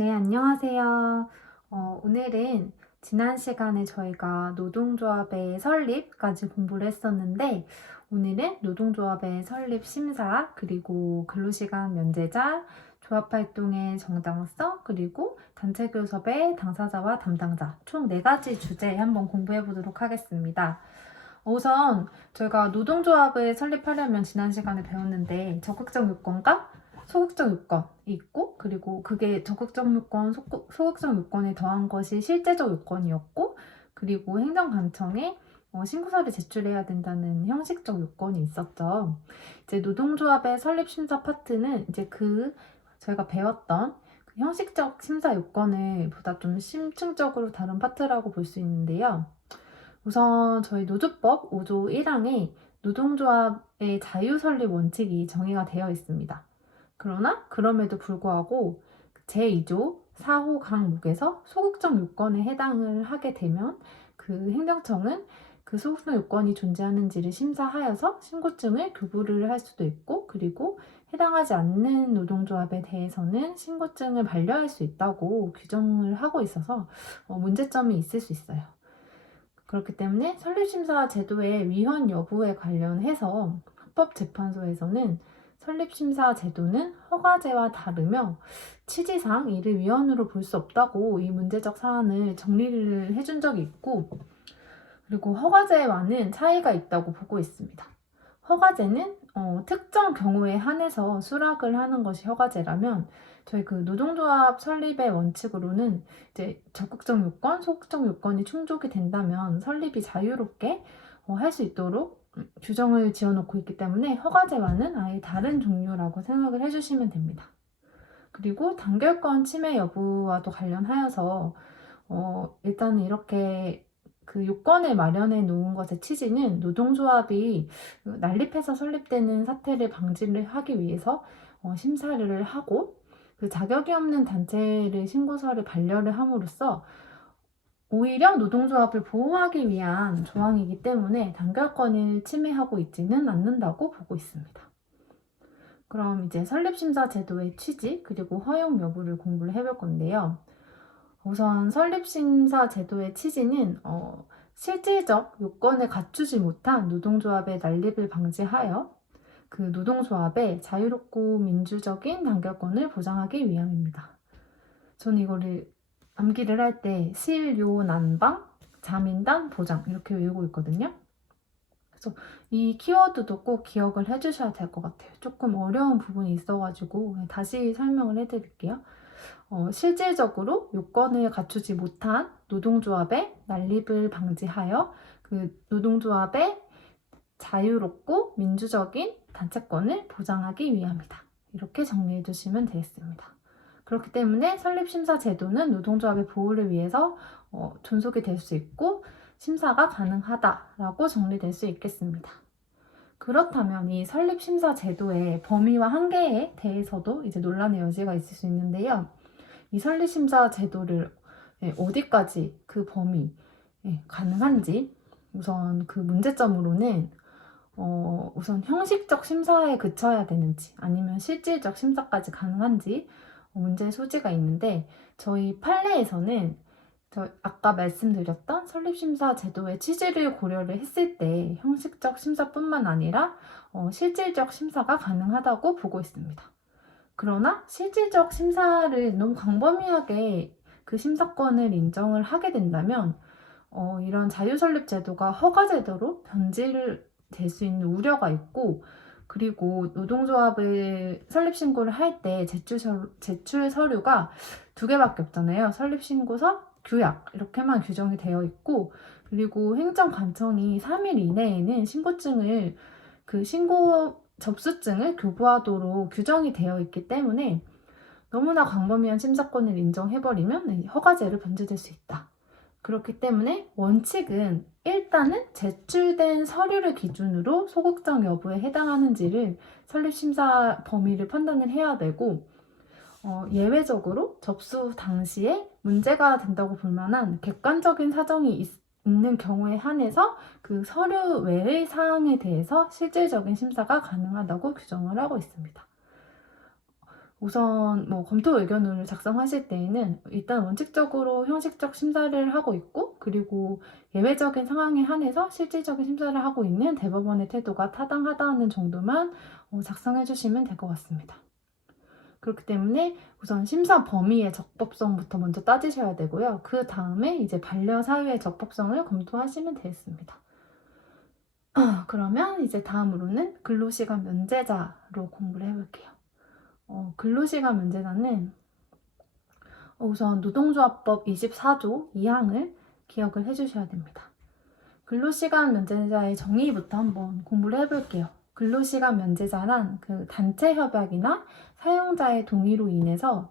네, 안녕하세요. 오늘은 지난 시간에 저희가 노동조합의 설립까지 공부를 했었는데, 오늘은 노동조합의 설립 심사, 그리고 근로시간 면제자, 조합활동의 정당성, 그리고 단체교섭의 당사자와 담당자, 총 4가지 주제 한번 공부해 보도록 하겠습니다. 우선 저희가 노동조합을 설립하려면 지난 시간에 배웠는데 적극적 요건과 소극적 요건이 있고, 그리고 그게 적극적 요건, 소극적 요건에 더한 것이 실제적 요건이었고, 그리고 행정관청에 신고서를 제출해야 된다는 형식적 요건이 있었죠. 이제 노동조합의 설립 심사 파트는 이제 저희가 배웠던 그 형식적 심사 요건을 보다 좀 심층적으로 다룬 파트라고 볼 수 있는데요. 우선 저희 노조법 5조 1항에 노동조합의 자유설립 원칙이 정의가 되어 있습니다. 그러나 그럼에도 불구하고 제2조 4호 항목에서 소극적 요건에 해당을 하게 되면 그 행정청은 그 소극적 요건이 존재하는지를 심사하여서 신고증을 교부를 할 수도 있고, 그리고 해당하지 않는 노동조합에 대해서는 신고증을 반려할 수 있다고 규정을 하고 있어서 문제점이 있을 수 있어요. 그렇기 때문에 설립심사 제도의 위헌 여부에 관련해서 헌법재판소에서는 설립심사 제도는 허가제와 다르며 취지상 이를 위헌으로 볼 수 없다고 이 문제적 사안을 정리를 해준 적이 있고, 그리고 허가제와는 차이가 있다고 보고 있습니다. 허가제는 특정 경우에 한해서 수락을 하는 것이 허가제라면, 저희 그 노동조합 설립의 원칙으로는 이제 적극적 요건, 소극적 요건이 충족이 된다면 설립이 자유롭게 할 수 있도록 규정을 지어놓고 있기 때문에 허가제와는 아예 다른 종류라고 생각을 해주시면 됩니다. 그리고 단결권 침해 여부와도 관련하여서 일단은 이렇게 그 요건을 마련해 놓은 것의 취지는 노동조합이 난립해서 설립되는 사태를 방지를 하기 위해서 심사를 하고, 그 자격이 없는 단체를 신고서를 반려를 함으로써 오히려 노동조합을 보호하기 위한 조항이기 때문에 단결권을 침해하고 있지는 않는다고 보고 있습니다. 그럼 이제 설립심사 제도의 취지 그리고 허용 여부를 공부를 해볼 건데요. 우선 설립심사 제도의 취지는 실질적 요건을 갖추지 못한 노동조합의 난립을 방지하여 그 노동조합의 자유롭고 민주적인 단결권을 보장하기 위함입니다. 저는 이거를 암기를 할 때 실요난방, 자민당, 보장 이렇게 외우고 있거든요. 그래서 이 키워드도 꼭 기억을 해주셔야 될 것 같아요. 조금 어려운 부분이 있어가지고 다시 설명을 해드릴게요. 실질적으로 요건을 갖추지 못한 노동조합의 난립을 방지하여 그 노동조합의 자유롭고 민주적인 단체권을 보장하기 위함이다. 이렇게 정리해 주시면 되겠습니다. 그렇기 때문에 설립심사 제도는 노동조합의 보호를 위해서 존속이 될 수 있고 심사가 가능하다라고 정리될 수 있겠습니다. 그렇다면 이 설립심사 제도의 범위와 한계에 대해서도 이제 논란의 여지가 있을 수 있는데요. 이 설립심사 제도를 어디까지 그 범위 가능한지, 우선 그 문제점으로는 우선 형식적 심사에 그쳐야 되는지 아니면 실질적 심사까지 가능한지 문제의 소지가 있는데, 저희 판례에서는 아까 말씀드렸던 설립심사 제도의 취지를 고려를 했을 때 형식적 심사뿐만 아니라 실질적 심사가 가능하다고 보고 있습니다. 그러나 실질적 심사를 너무 광범위하게 그 심사권을 인정을 하게 된다면 이런 자유설립 제도가 허가제도로 변질될 수 있는 우려가 있고, 그리고 노동조합을 설립신고를 할 때 제출 서류가 2개밖에 없잖아요. 설립신고서, 규약 이렇게만 규정이 되어 있고, 그리고 행정관청이 3일 이내에는 신고증을 접수증을 교부하도록 규정이 되어 있기 때문에 너무나 광범위한 심사권을 인정해버리면 허가제로 변질될 수 있다. 그렇기 때문에 원칙은 일단은 제출된 서류를 기준으로 소극적 여부에 해당하는지를 설립심사 범위를 판단을 해야 되고, 예외적으로 접수 당시에 문제가 된다고 볼 만한 객관적인 사정이 있는 경우에 한해서 그 서류 외의 사항에 대해서 실질적인 심사가 가능하다고 규정을 하고 있습니다. 우선 뭐 검토 의견을 작성하실 때에는 일단 원칙적으로 형식적 심사를 하고 있고, 그리고 예외적인 상황에 한해서 실질적인 심사를 하고 있는 대법원의 태도가 타당하다는 정도만 작성해 주시면 될 것 같습니다. 그렇기 때문에 우선 심사 범위의 적법성부터 먼저 따지셔야 되고요. 그 다음에 이제 반려 사유의 적법성을 검토하시면 되겠습니다. 그러면 이제 다음으로는 근로시간 면제자로 공부를 해볼게요. 근로시간 면제자는 우선 노동조합법 24조 2항을 기억을 해주셔야 됩니다. 근로시간 면제자의 정의부터 한번 공부를 해볼게요. 근로시간 면제자란 그 단체 협약이나 사용자의 동의로 인해서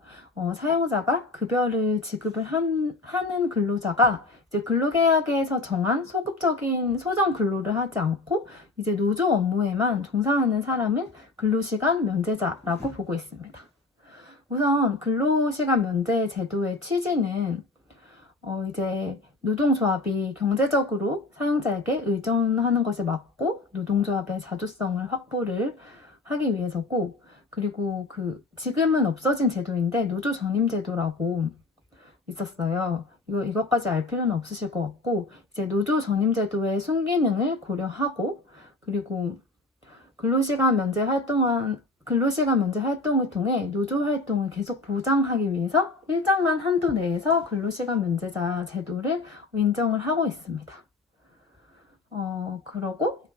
사용자가 급여를 지급을 하는 근로자가 이제 근로계약에서 정한 소급적인 소정 근로를 하지 않고 이제 노조 업무에만 종사하는 사람은 근로시간 면제자라고 보고 있습니다. 우선 근로시간 면제 제도의 취지는 이제 노동조합이 경제적으로 사용자에게 의존하는 것을 막고 노동조합의 자주성을 확보를 하기 위해서고, 그리고 지금은 없어진 제도인데 노조 전임 제도라고 있었어요. 이것까지 알 필요는 없으실 것 같고, 이제 노조 전임 제도의 순기능을 고려하고, 그리고 근로시간 면제 활동을 통해 노조 활동을 계속 보장하기 위해서 일정한 한도 내에서 근로시간 면제자 제도를 인정을 하고 있습니다. 그러고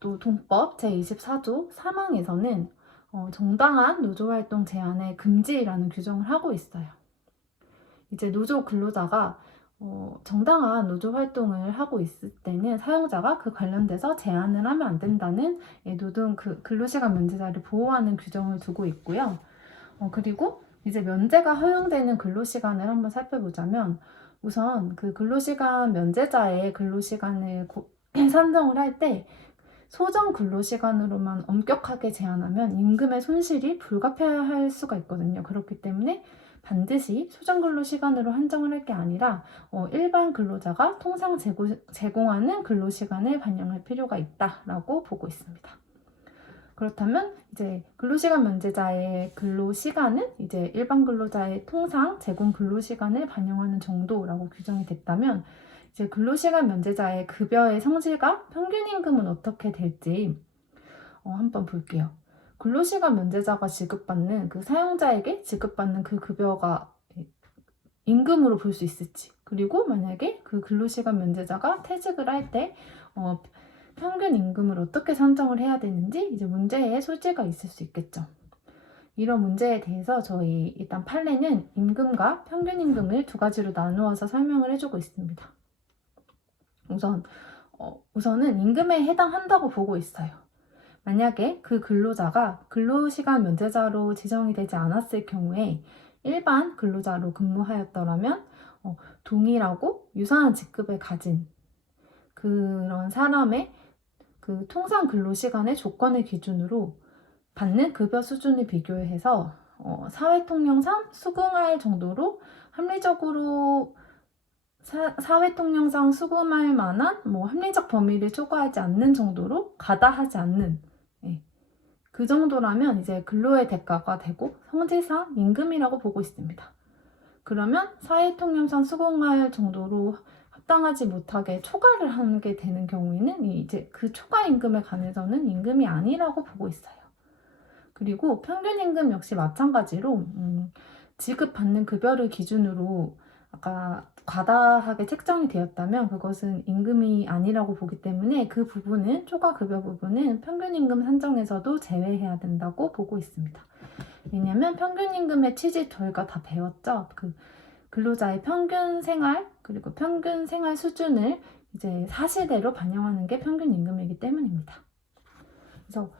또 동법 제24조 3항에서는 정당한 노조 활동 제한의 금지라는 규정을 하고 있어요. 이제 노조 근로자가 정당한 노조 활동을 하고 있을 때는 사용자가 그 관련돼서 제한을 하면 안 된다는 노동 근로시간 면제자를 보호하는 규정을 두고 있고요. 그리고 이제 면제가 허용되는 근로시간을 한번 살펴보자면, 우선 그 근로시간 면제자의 근로시간을 산정을 할 때 소정 근로시간으로만 엄격하게 제한하면 임금의 손실이 불가피할 수가 있거든요. 그렇기 때문에 반드시 소정 근로시간으로 한정을 할 게 아니라 일반 근로자가 통상 제공하는 근로시간을 반영할 필요가 있다라고 보고 있습니다. 그렇다면 이제 근로시간 면제자의 근로시간은 이제 일반 근로자의 통상 제공 근로시간을 반영하는 정도라고 규정이 됐다면, 이제 근로시간 면제자의 급여의 성질과 평균임금은 어떻게 될지 한번 볼게요. 근로시간 면제자가 지급받는 그 사용자에게 지급받는 그 급여가 임금으로 볼 수 있을지, 그리고 만약에 그 근로시간 면제자가 퇴직을 할 때 평균 임금을 어떻게 산정을 해야 되는지 이제 문제의 소지가 있을 수 있겠죠. 이런 문제에 대해서 저희 일단 판례는 임금과 평균 임금을 두 가지로 나누어서 설명을 해주고 있습니다. 우선은 임금에 해당한다고 보고 있어요. 만약에 그 근로자가 근로시간 면제자로 지정이 되지 않았을 경우에 일반 근로자로 근무하였더라면 동일하고 유사한 직급을 가진 그런 사람의 그 통상 근로시간의 조건을 기준으로 받는 급여 수준을 비교해서 사회통념상 수긍할 정도로 합리적으로 사회통념상 수긍할 만한 합리적 범위를 초과하지 않는 정도로 가다하지 않는 그 정도라면 이제 근로의 대가가 되고 성질상 임금이라고 보고 있습니다. 그러면 사회통념상 수긍할 정도로 합당하지 못하게 초과를 하게 되는 경우에는 이제 그 초과 임금에 관해서는 임금이 아니라고 보고 있어요. 그리고 평균 임금 역시 마찬가지로 지급받는 급여를 기준으로 아까 과다하게 책정이 되었다면 그것은 임금이 아니라고 보기 때문에 그 부분은 초과 급여 부분은 평균 임금 산정에서도 제외해야 된다고 보고 있습니다. 왜냐하면 평균 임금의 취지 저희가 다 배웠죠. 그 근로자의 평균 생활 그리고 평균 생활 수준을 이제 사실대로 반영하는 게 평균 임금이기 때문입니다. 그래서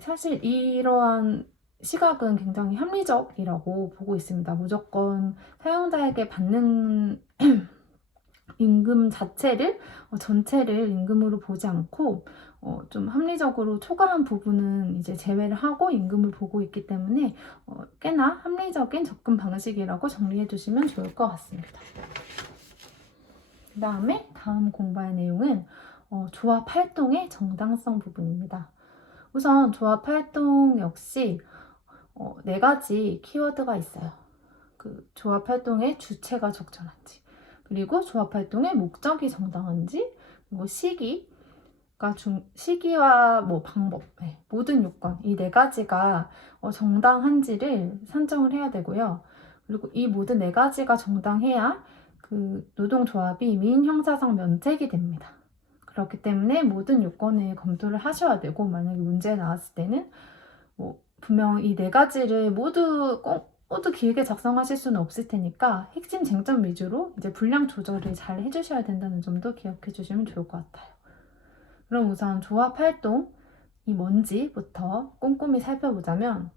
사실 이러한 시각은 굉장히 합리적이라고 보고 있습니다. 무조건 사용자에게 받는 임금 자체를 전체를 임금으로 보지 않고 좀 합리적으로 초과한 부분은 이제 제외를 하고 임금을 보고 있기 때문에 꽤나 합리적인 접근 방식이라고 정리해 주시면 좋을 것 같습니다. 그 다음에 다음 공부할 내용은 조합 활동의 정당성 부분입니다. 우선 조합 활동 역시 네 가지 키워드가 있어요. 그 조합 활동의 주체가 적절한지, 그리고 조합 활동의 목적이 정당한지, 그리고 시기와 뭐 방법, 모든 요건, 이 네 가지가 정당한지를 산정을 해야 되고요. 그리고 이 모든 네 가지가 정당해야 그 노동조합이 민형사상 면책이 됩니다. 그렇기 때문에 모든 요건을 검토를 하셔야 되고, 만약에 문제 나왔을 때는 분명 이 네 가지를 모두 길게 작성하실 수는 없을 테니까 핵심 쟁점 위주로 이제 분량 조절을 잘 해주셔야 된다는 점도 기억해 주시면 좋을 것 같아요. 그럼 우선 조합 활동이 뭔지부터 꼼꼼히 살펴보자면,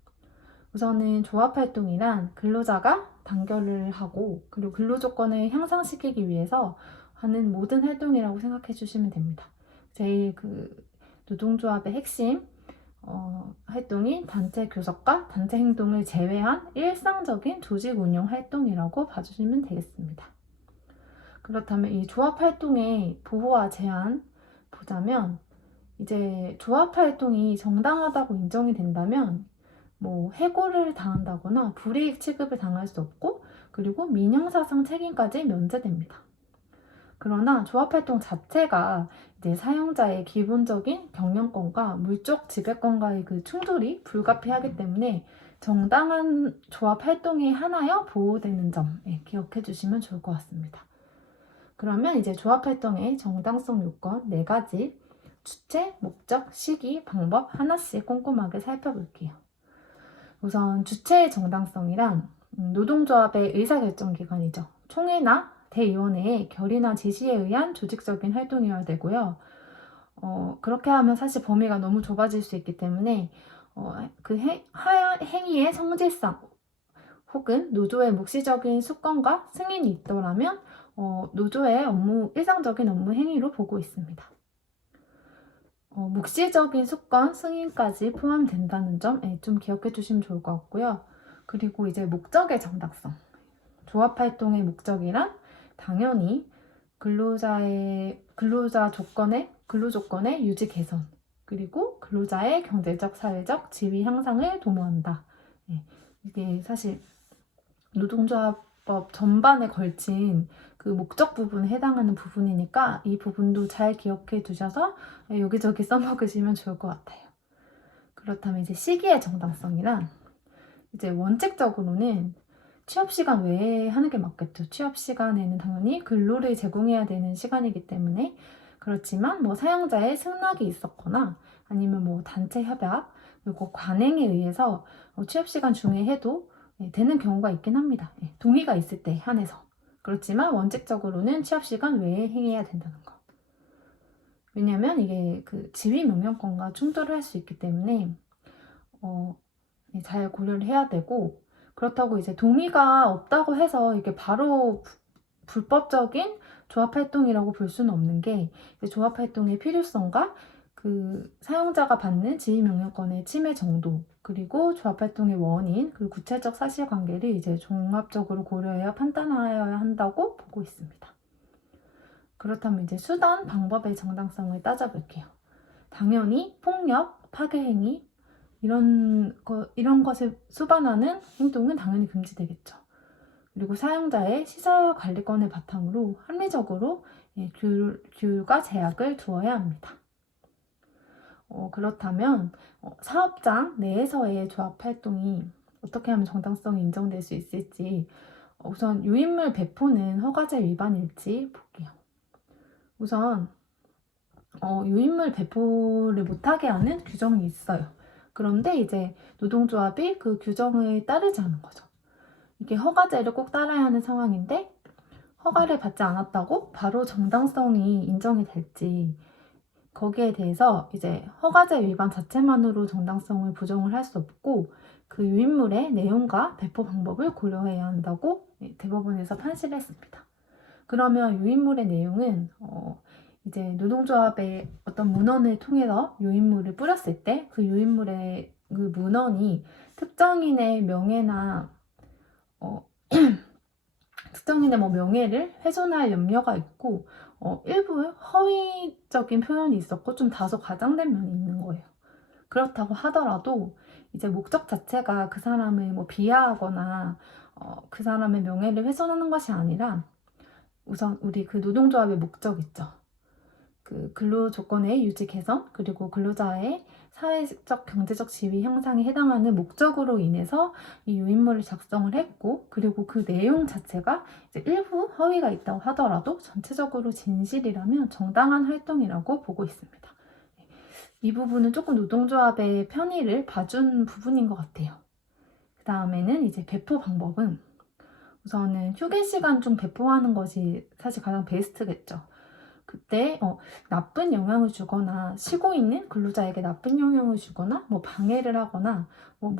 우선은 조합 활동이란 근로자가 단결을 하고 그리고 근로 조건을 향상시키기 위해서 하는 모든 활동이라고 생각해 주시면 됩니다. 제일 그 노동조합의 핵심 활동이 단체 교섭과 단체 행동을 제외한 일상적인 조직 운영 활동이라고 봐주시면 되겠습니다. 그렇다면 이 조합 활동의 보호와 제한 보자면, 이제 조합 활동이 정당하다고 인정이 된다면 뭐 해고를 당한다거나 불이익 취급을 당할 수 없고, 그리고 민형사상 책임까지 면제됩니다. 그러나 조합 활동 자체가 이제 사용자의 기본적인 경영권과 물적 지배권과의 그 충돌이 불가피하기 때문에 정당한 조합 활동에 한하여 보호되는 점 기억해 주시면 좋을 것 같습니다. 그러면 이제 조합 활동의 정당성 요건 4가지, 주체, 목적, 시기, 방법 하나씩 꼼꼼하게 살펴볼게요. 우선 주체의 정당성이란 노동조합의 의사결정기관이죠. 총회나 대의원회의 결의나 지시에 의한 조직적인 활동이어야 되고요. 그렇게 하면 사실 범위가 너무 좁아질 수 있기 때문에 그 행위의 성질상 혹은 노조의 묵시적인 수권과 승인이 있더라면 노조의 일상적인 업무 행위로 보고 있습니다. 묵시적인 수권, 승인까지 포함된다는 점 좀 기억해 주시면 좋을 것 같고요. 그리고 이제 목적의 정당성. 조합 활동의 목적이란 당연히 근로 조건의 유지 개선, 그리고 근로자의 경제적, 사회적 지위 향상을 도모한다. 이게 사실 노동조합법 전반에 걸친 그 목적 부분에 해당하는 부분이니까 이 부분도 잘 기억해 두셔서 여기저기 써먹으시면 좋을 것 같아요. 그렇다면 이제 시기의 정당성이란, 이제 원칙적으로는 취업시간 외에 하는 게 맞겠죠. 취업시간에는 당연히 근로를 제공해야 되는 시간이기 때문에. 그렇지만 뭐 사용자의 승낙이 있었거나 아니면 뭐 단체 협약 그리고 관행에 의해서 취업시간 중에 해도 되는 경우가 있긴 합니다. 동의가 있을 때 한해서. 그렇지만 원칙적으로는 취업시간 외에 행해야 된다는 거. 왜냐면 이게 그 지위 명령권과 충돌을 할 수 있기 때문에 잘 고려를 해야 되고, 그렇다고 이제 동의가 없다고 해서 이게 바로 불법적인 조합 활동이라고 볼 수는 없는 게, 조합 활동의 필요성과 그 사용자가 받는 지위 명령권의 침해 정도, 그리고 조합 활동의 원인, 그리고 구체적 사실관계를 이제 종합적으로 고려해야 판단하여야 한다고 보고 있습니다. 그렇다면 이제 수단, 방법의 정당성을 따져볼게요. 당연히 폭력, 파괴행위 이런 것을 수반하는 행동은 당연히 금지되겠죠. 그리고 사용자의 시설 관리권을 바탕으로 합리적으로 규율과 제약을 두어야 합니다. 그렇다면 사업장 내에서의 조합 활동이 어떻게 하면 정당성이 인정될 수 있을지, 우선 유인물 배포는 허가제 위반일지 볼게요. 우선 유인물 배포를 못하게 하는 규정이 있어요. 그런데 이제 노동조합이 그 규정을 따르지 않은 거죠. 이게 허가제를 꼭 따라야 하는 상황인데 허가를 받지 않았다고 바로 정당성이 인정이 될지, 거기에 대해서 이제 허가제 위반 자체만으로 정당성을 부정을 할 수 없고 그 유인물의 내용과 배포 방법을 고려해야 한다고 대법원에서 판시를 했습니다. 그러면 유인물의 내용은 이제 노동조합의 어떤 문헌을 통해서 유인물을 뿌렸을 때 그 유인물의 그 문헌이 특정인의 명예나 특정인의 명예를 훼손할 염려가 있고 일부 허위적인 표현이 있었고 좀 다소 과장된 면이 있는 거예요. 그렇다고 하더라도 이제 목적 자체가 그 사람을 뭐 비하하거나 그 사람의 명예를 훼손하는 것이 아니라 우선 우리 그 노동조합의 목적 있죠. 그 근로 조건의 유지 개선 그리고 근로자의 사회적 경제적 지위 향상에 해당하는 목적으로 인해서 이 유인물을 작성을 했고 그리고 그 내용 자체가 이제 일부 허위가 있다고 하더라도 전체적으로 진실이라면 정당한 활동이라고 보고 있습니다. 이 부분은 조금 노동조합의 편의를 봐준 부분인 것 같아요. 그 다음에는 이제 배포 방법은 우선은 휴게 시간 중 배포하는 것이 사실 가장 베스트겠죠. 그때 나쁜 영향을 주거나 쉬고 있는 근로자에게 나쁜 영향을 주거나 뭐 방해를 하거나 뭐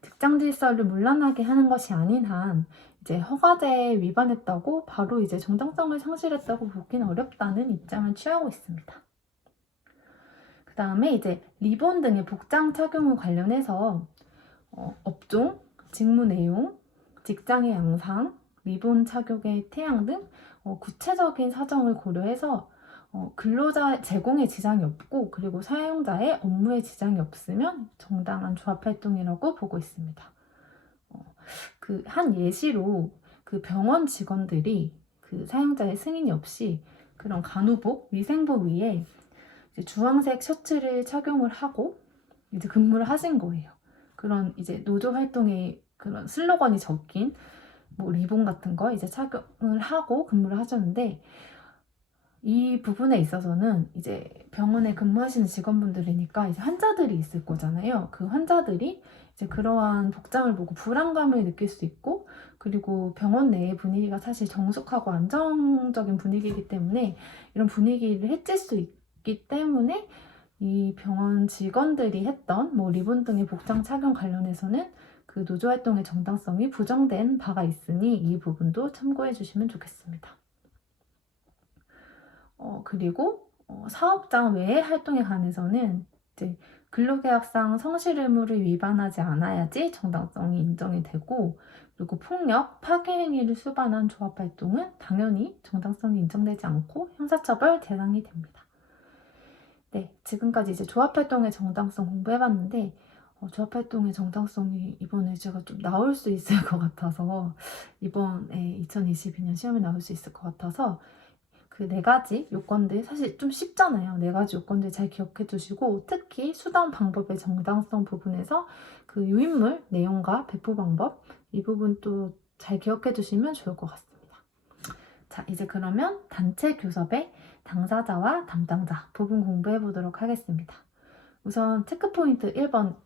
직장 질서를 문란하게 하는 것이 아닌 한 이제 허가제에 위반했다고 바로 이제 정당성을 상실했다고 보기는 어렵다는 입장을 취하고 있습니다. 그 다음에 이제 리본 등의 복장 착용을 관련해서 업종, 직무 내용, 직장의 양상, 리본 착용의 태양 등 구체적인 사정을 고려해서 근로자 제공에 지장이 없고 그리고 사용자의 업무에 지장이 없으면 정당한 조합 활동이라고 보고 있습니다. 그 한 예시로 그 병원 직원들이 그 사용자의 승인이 없이 그런 간호복, 위생복 위에 이제 주황색 셔츠를 착용을 하고 이제 근무를 하신 거예요. 그런 이제 노조 활동에 그런 슬로건이 적힌 뭐 리본 같은 거 이제 착용을 하고 근무를 하셨는데 이 부분에 있어서는 이제 병원에 근무하시는 직원분들이니까 이제 환자들이 있을 거잖아요. 그 환자들이 이제 그러한 복장을 보고 불안감을 느낄 수 있고 그리고 병원 내의 분위기가 사실 정숙하고 안정적인 분위기이기 때문에 이런 분위기를 해칠 수 있기 때문에 이 병원 직원들이 했던 뭐 리본 등의 복장 착용 관련해서는 그 노조 활동의 정당성이 부정된 바가 있으니 이 부분도 참고해 주시면 좋겠습니다. 그리고 사업장 외의 활동에 관해서는 이제 근로계약상 성실 의무를 위반하지 않아야지 정당성이 인정이 되고 그리고 폭력, 파괴 행위를 수반한 조합 활동은 당연히 정당성이 인정되지 않고 형사처벌 대상이 됩니다. 네, 지금까지 이제 조합 활동의 정당성 공부해봤는데 조합 활동의 정당성이 이번에 제가 좀 나올 수 있을 것 같아서 이번에 2022년 시험에 나올 수 있을 것 같아서 그 4가지 요건들 사실 좀 쉽잖아요. 4가지 요건들 잘 기억해 두시고 특히 수단 방법의 정당성 부분에서 그 유인물 내용과 배포 방법 이 부분 또 잘 기억해 두시면 좋을 것 같습니다. 자, 이제 그러면 단체 교섭의 당사자와 담당자 부분 공부해 보도록 하겠습니다. 우선 체크포인트 1번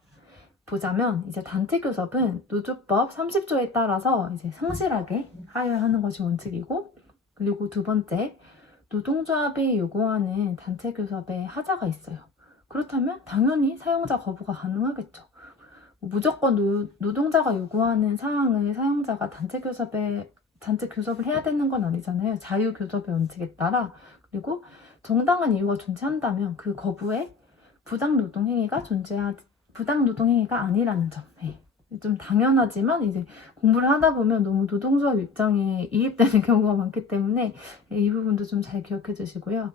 보자면 이제 단체 교섭은 노조법 30조에 따라서 이제 성실하게 하여하는 것이 원칙이고 그리고 두 번째 노동조합이 요구하는 단체 교섭에 하자가 있어요. 그렇다면 당연히 사용자 거부가 가능하겠죠. 무조건 노동자가 요구하는 사항을 사용자가 단체 교섭을 해야 되는 건 아니잖아요. 자유교섭의 원칙에 따라. 그리고 정당한 이유가 존재한다면 그 거부에 부당 노동행위가 아니라는 점. 네. 좀 당연하지만 이제 공부를 하다 보면 너무 노동조합 입장에 이입되는 경우가 많기 때문에 이 부분도 좀 잘 기억해 주시고요.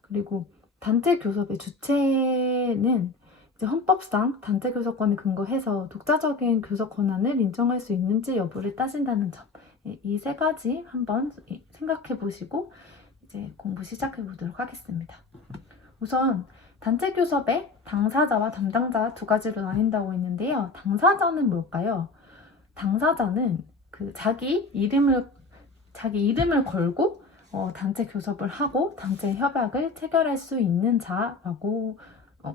그리고 단체 교섭의 주체는 이제 헌법상 단체 교섭권에 근거해서 독자적인 교섭 권한을 인정할 수 있는지 여부를 따진다는 점. 이 3가지 한번 생각해 보시고 이제 공부 시작해 보도록 하겠습니다. 우선 단체 교섭의 당사자와 담당자 2가지로 나뉜다고 했는데요. 당사자는 뭘까요? 당사자는 그 자기 이름을 걸고 단체 교섭을 하고 단체 협약을 체결할 수 있는 자라고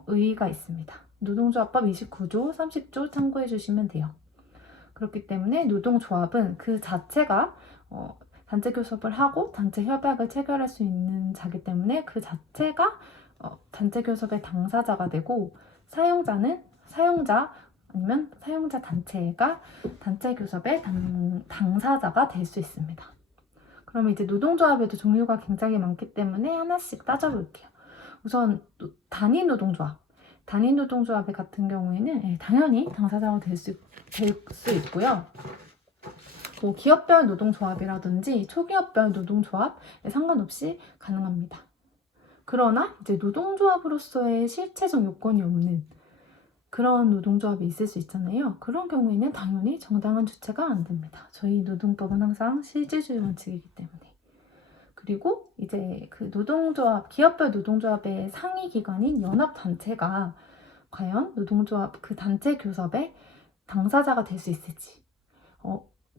의의가 있습니다. 노동조합법 29조, 30조 참고해 주시면 돼요. 그렇기 때문에 노동조합은 그 자체가 단체 교섭을 하고 단체 협약을 체결할 수 있는 자기 때문에 그 자체가 단체 교섭의 당사자가 되고 사용자는 사용자 아니면 사용자 단체가 단체 교섭의 당사자가 될 수 있습니다. 그러면 이제 노동조합에도 종류가 굉장히 많기 때문에 하나씩 따져볼게요. 우선 단위 노동조합. 단위 노동조합 같은 경우에는 당연히 당사자가 될 수 있고요. 뭐 기업별 노동조합이라든지 초기업별 노동조합에 상관없이 가능합니다. 그러나 이제 노동조합으로서의 실체적 요건이 없는 그런 노동조합이 있을 수 있잖아요. 그런 경우에는 당연히 정당한 주체가 안 됩니다. 저희 노동법은 항상 실질주의 원칙이기 때문에. 그리고 이제 그 노동조합, 기업별 노동조합의 상위 기관인 연합단체가 과연 노동조합 그 단체 교섭의 당사자가 될 수 있을지.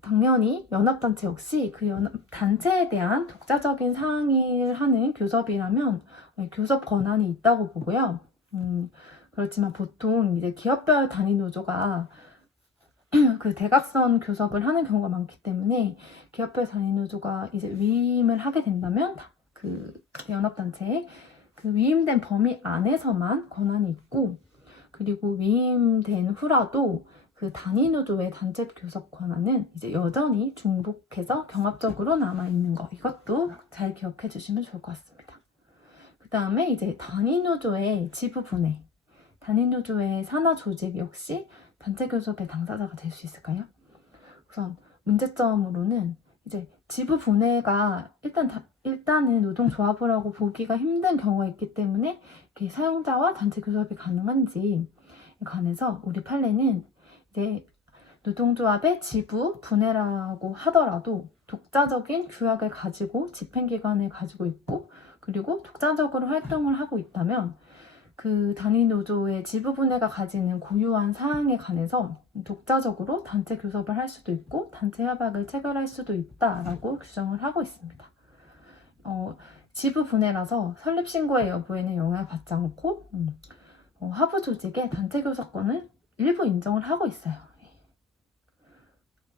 당연히 연합단체 역시 그 단체에 대한 독자적인 상의를 하는 교섭이라면 교섭 권한이 있다고 보고요. 그렇지만 보통 이제 기업별 단위 노조가 그 대각선 교섭을 하는 경우가 많기 때문에 기업별 단위 노조가 이제 위임을 하게 된다면 그 연합단체에 그 위임된 범위 안에서만 권한이 있고, 그리고 위임된 후라도 그 단위 노조의 단체 교섭 권한은 이제 여전히 중복해서 경합적으로 남아 있는 거, 이것도 잘 기억해 주시면 좋을 것 같습니다. 그 다음에 이제 단위 노조의 지부 분해, 단위 노조의 산하 조직 역시 단체 교섭의 당사자가 될 수 있을까요? 우선 문제점으로는 이제 지부 분해가 일단은 노동조합이라고 보기가 힘든 경우가 있기 때문에 이렇게 사용자와 단체 교섭이 가능한지에 관해서 우리 판례는 이제 노동조합의 지부 분해라고 하더라도 독자적인 규약을 가지고 집행기관을 가지고 있고, 그리고 독자적으로 활동을 하고 있다면 그 단위 노조의 지부 분해가 가지는 고유한 사항에 관해서 독자적으로 단체 교섭을 할 수도 있고 단체 협약을 체결할 수도 있다라고 규정을 하고 있습니다. 지부 분해라서 설립 신고의 여부에는 영향을 받지 않고 하부 조직의 단체 교섭권을 일부 인정을 하고 있어요.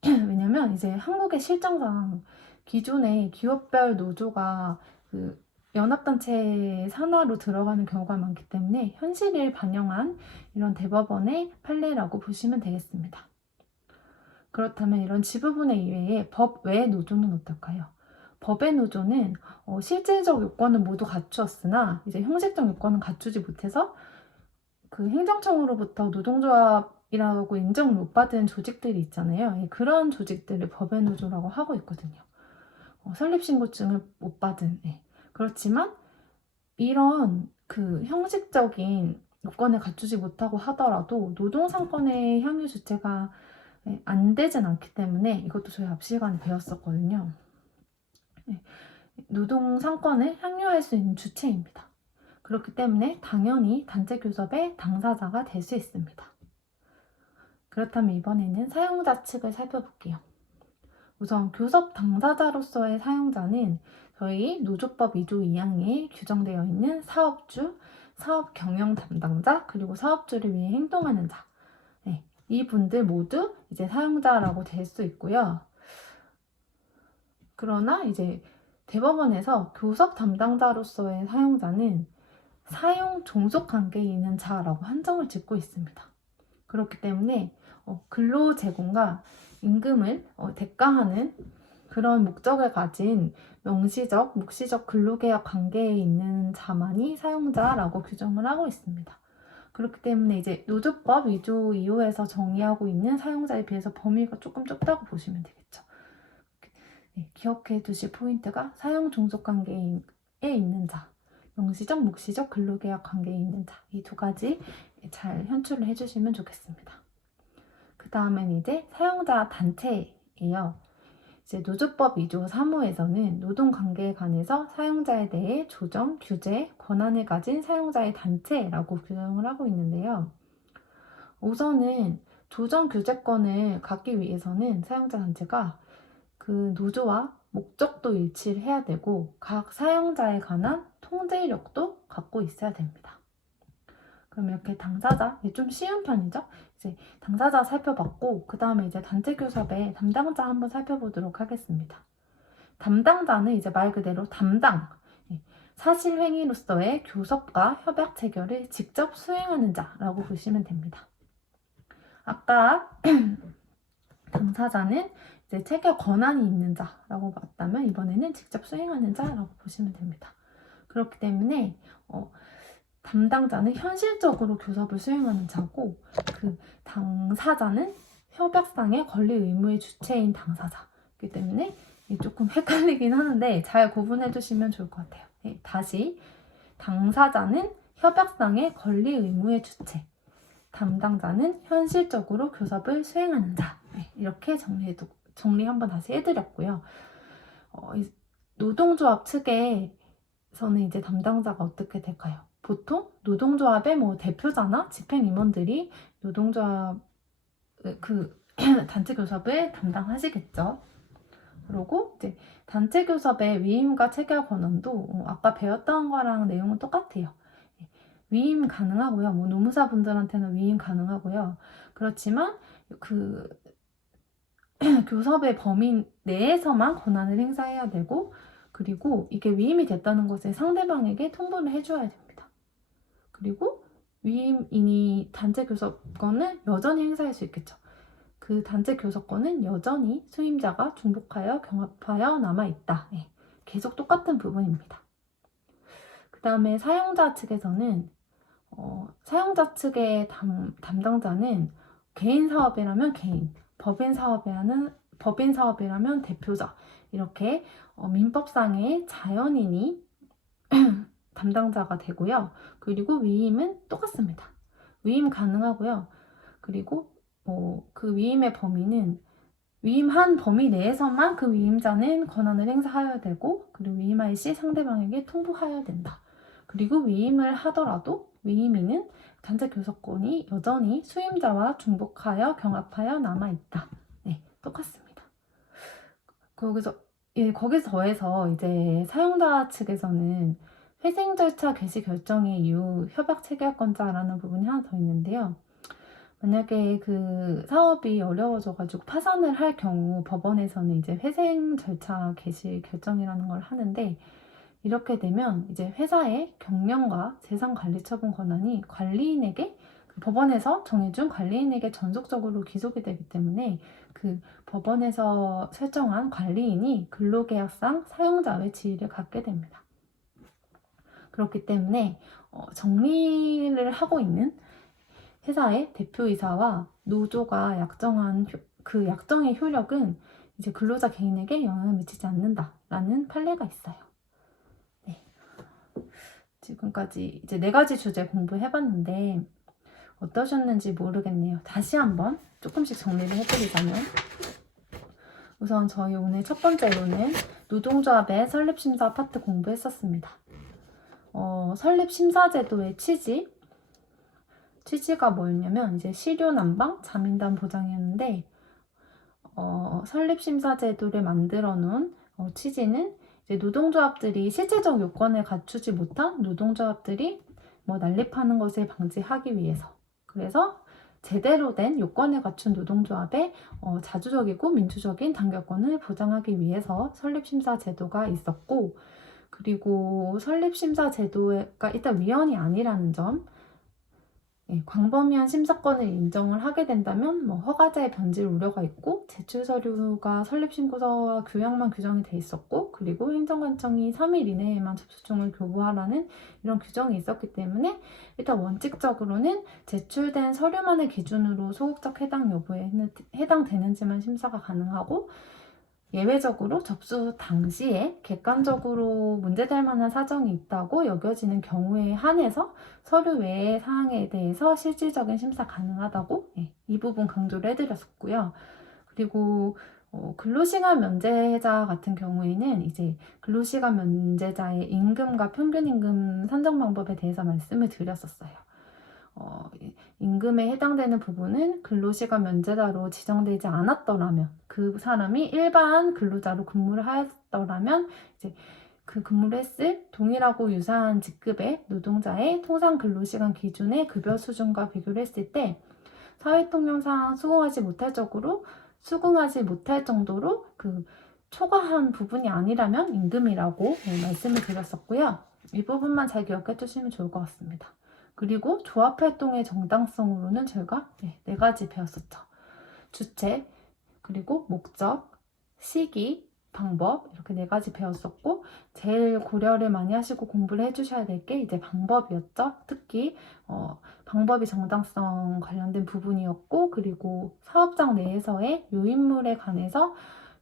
왜냐면 이제 한국의 실정상 기존의 기업별 노조가 그 연합단체 산하로 들어가는 경우가 많기 때문에 현실을 반영한 이런 대법원의 판례라고 보시면 되겠습니다. 그렇다면 이런 지부분해 이외에 법 외의 노조는 어떨까요? 법의 노조는 실질적 요건은 모두 갖추었으나 이제 형식적 요건은 갖추지 못해서 그 행정청으로부터 노동조합이라고 인정을 못 받은 조직들이 있잖아요. 그런 조직들을 법의 노조라고 하고 있거든요. 설립신고증을 못 받은. 그렇지만 이런 그 형식적인 요건을 갖추지 못하고 하더라도 노동상권의 향유 주체가 안 되진 않기 때문에, 이것도 저희 앞 시간에 배웠었거든요. 노동상권을 향유할 수 있는 주체입니다. 그렇기 때문에 당연히 단체 교섭의 당사자가 될 수 있습니다. 그렇다면 이번에는 사용자 측을 살펴볼게요. 우선 교섭 당사자로서의 사용자는 저희 노조법 2조 2항에 규정되어 있는 사업주, 사업 경영 담당자, 그리고 사업주를 위해 행동하는 자, 이분들 모두 이제 사용자라고 될 수 있고요. 그러나 이제 대법원에서 교섭 담당자로서의 사용자는 사용 종속 관계에 있는 자라고 한정을 짓고 있습니다. 그렇기 때문에 근로 제공과 임금을 대가하는 그런 목적을 가진 명시적, 묵시적 근로계약 관계에 있는 자만이 사용자라고 규정을 하고 있습니다. 그렇기 때문에 이제 노조법 2조 2호에서 정의하고 있는 사용자에 비해서 범위가 조금 좁다고 보시면 되겠죠. 기억해 두실 포인트가 사용 종속 관계에 있는 자, 명시적, 묵시적 근로계약 관계에 있는 자, 이 두 가지 잘 현출을 해주시면 좋겠습니다. 그 다음엔 이제 사용자 단체예요. 이제 노조법 2조 3호에서는 노동관계에 관해서 사용자에 대해 조정, 규제, 권한을 가진 사용자의 단체라고 규정을 하고 있는데요. 우선은 조정, 규제권을 갖기 위해서는 사용자 단체가 그 노조와 목적도 일치를 해야 되고 각 사용자에 관한 통제력도 갖고 있어야 됩니다. 그럼 이렇게 당사자, 좀 쉬운 편이죠? 이제 당사자 살펴봤고, 그 다음에 이제 단체 교섭의 담당자 한번 살펴보도록 하겠습니다. 담당자는 이제 말 그대로 담당, 사실행위로서의 교섭과 협약 체결을 직접 수행하는 자라고 보시면 됩니다. 아까 당사자는 이제 체결 권한이 있는 자라고 봤다면 이번에는 직접 수행하는 자라고 보시면 됩니다. 그렇기 때문에 담당자는 현실적으로 교섭을 수행하는 자고, 그 당사자는 협약상의 권리 의무의 주체인 당사자이기 때문에 조금 헷갈리긴 하는데 잘 구분해 주시면 좋을 것 같아요. 다시, 당사자는 협약상의 권리 의무의 주체, 담당자는 현실적으로 교섭을 수행하는 자. 네, 이렇게 정리 한번 다시 해드렸고요. 노동조합 측에서는 이제 담당자가 어떻게 될까요? 보통 노동조합의 뭐 대표자나 집행임원들이 노동조합 단체 교섭을 담당하시겠죠. 그리고 이제 단체 교섭의 위임과 체결 권한도 아까 배웠던 거랑 내용은 똑같아요. 위임 가능하고요. 뭐 노무사분들한테는 위임 가능하고요. 그렇지만 그 교섭의 범위 내에서만 권한을 행사해야 되고, 그리고 이게 위임이 됐다는 것을 상대방에게 통보를 해줘야 됩니다. 그리고 위임인이 단체 교섭권을 여전히 행사할 수 있겠죠. 그 단체 교섭권은 여전히 수임자가 중복하여 경합하여 남아있다. 네, 계속 똑같은 부분입니다. 그 다음에 사용자 측에서는 사용자 측의 담당자는 개인 사업이라면 개인, 법인 사업이라면 대표자, 이렇게 민법상의 자연인이 담당자가 되고요. 그리고 위임은 똑같습니다. 위임 가능하고요. 그리고 그 위임의 범위는 위임한 범위 내에서만 그 위임자는 권한을 행사하여야 되고, 그리고 위임할 시 상대방에게 통보하여야 된다. 그리고 위임을 하더라도 위임인은 단체 교섭권이 여전히 수임자와 중복하여 경합하여 남아있다. 네, 똑같습니다. 거기서 더해서 이제 사용자 측에서는 회생 절차 개시 결정의 이후 협약 체결권자라는 부분이 하나 더 있는데요. 만약에 그 사업이 어려워져가지고 파산을 할 경우 법원에서는 이제 회생 절차 개시 결정이라는 걸 하는데, 이렇게 되면 이제 회사의 경영과 재산 관리 처분 권한이 관리인에게, 법원에서 정해준 관리인에게 전속적으로 귀속이 되기 때문에 그 법원에서 설정한 관리인이 근로계약상 사용자의 지위를 갖게 됩니다. 그렇기 때문에 정리를 하고 있는 회사의 대표이사와 노조가 약정한 그 약정의 효력은 이제 근로자 개인에게 영향을 미치지 않는다라는 판례가 있어요. 네. 지금까지 이제 4가지 주제 공부해봤는데 어떠셨는지 모르겠네요. 다시 한번 조금씩 정리를 해드리자면, 우선 저희 오늘 첫 번째로는 노동조합의 설립심사 파트 공부했었습니다. 설립심사제도의 취지가 뭐였냐면 이제 실효 난방, 자민당 보장이었는데, 설립심사제도를 만들어 놓은 취지는 이제 노동조합들이 실제적 요건을 갖추지 못한 노동조합들이 난립하는 것을 방지하기 위해서, 그래서 제대로 된 요건을 갖춘 노동조합의 자주적이고 민주적인 단결권을 보장하기 위해서 설립심사제도가 있었고, 그리고 설립심사제도가 일단 위헌이 아니라는 점, 광범위한 심사권을 인정을 하게 된다면 허가자의 변질 우려가 있고, 제출 서류가 설립신고서와 교양만 규정이 돼 있었고, 그리고 행정관청이 3일 이내에만 접수증을 교부하라는 이런 규정이 있었기 때문에 일단 원칙적으로는 제출된 서류만을 기준으로 소극적 해당 여부에 해당되는지만 심사가 가능하고, 예외적으로 접수 당시에 객관적으로 문제될 만한 사정이 있다고 여겨지는 경우에 한해서 서류 외의 사항에 대해서 실질적인 심사 가능하다고 이 부분 강조를 해드렸었고요. 그리고 근로시간 면제자 같은 경우에는 이제 근로시간 면제자의 임금과 평균임금 산정 방법에 대해서 말씀을 드렸었어요. 임금에 해당되는 부분은 근로시간 면제자로 지정되지 않았더라면, 그 사람이 일반 근로자로 근무를 하였더라면 이제 그 근무를 했을 동일하고 유사한 직급의 노동자의 통상 근로시간 기준의 급여 수준과 비교를 했을 때 사회통념상 수긍하지 못할 정도로 그 초과한 부분이 아니라면 임금이라고 말씀을 드렸었고요. 이 부분만 잘 기억해 두시면 좋을 것 같습니다. 그리고 조합활동의 정당성으로는 저희가 4가지 배웠었죠. 주체, 그리고 목적, 시기, 방법, 이렇게 4가지 배웠었고, 제일 고려를 많이 하시고 공부를 해주셔야 될 게 이제 방법이었죠. 특히 방법이 정당성 관련된 부분이었고, 그리고 사업장 내에서의 요인물에 관해서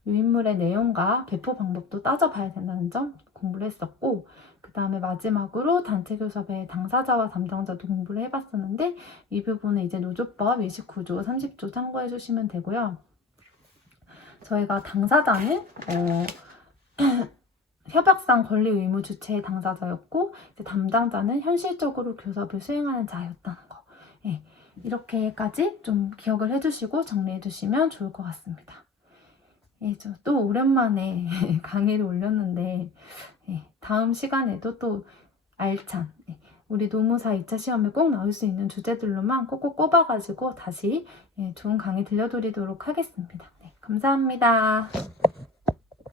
요인물의 내용과 배포 방법도 따져봐야 된다는 점 공부를 했었고, 그 다음에 마지막으로 단체 교섭의 당사자와 담당자도 공부를 해봤었는데, 이 부분은 이제 노조법 29조, 30조 참고해 주시면 되고요. 저희가 당사자는 협약상 권리 의무 주체의 당사자였고, 이제 담당자는 현실적으로 교섭을 수행하는 자였다는 거. 예, 이렇게까지 좀 기억을 해주시고 정리해주시면 좋을 것 같습니다. 예, 저 또 오랜만에 강의를 올렸는데, 예, 다음 시간에도 또 알찬, 우리 노무사 2차 시험에 꼭 나올 수 있는 주제들로만 꼭꼭 꼽아가지고 다시 좋은 강의 들려드리도록 하겠습니다. 네, 감사합니다.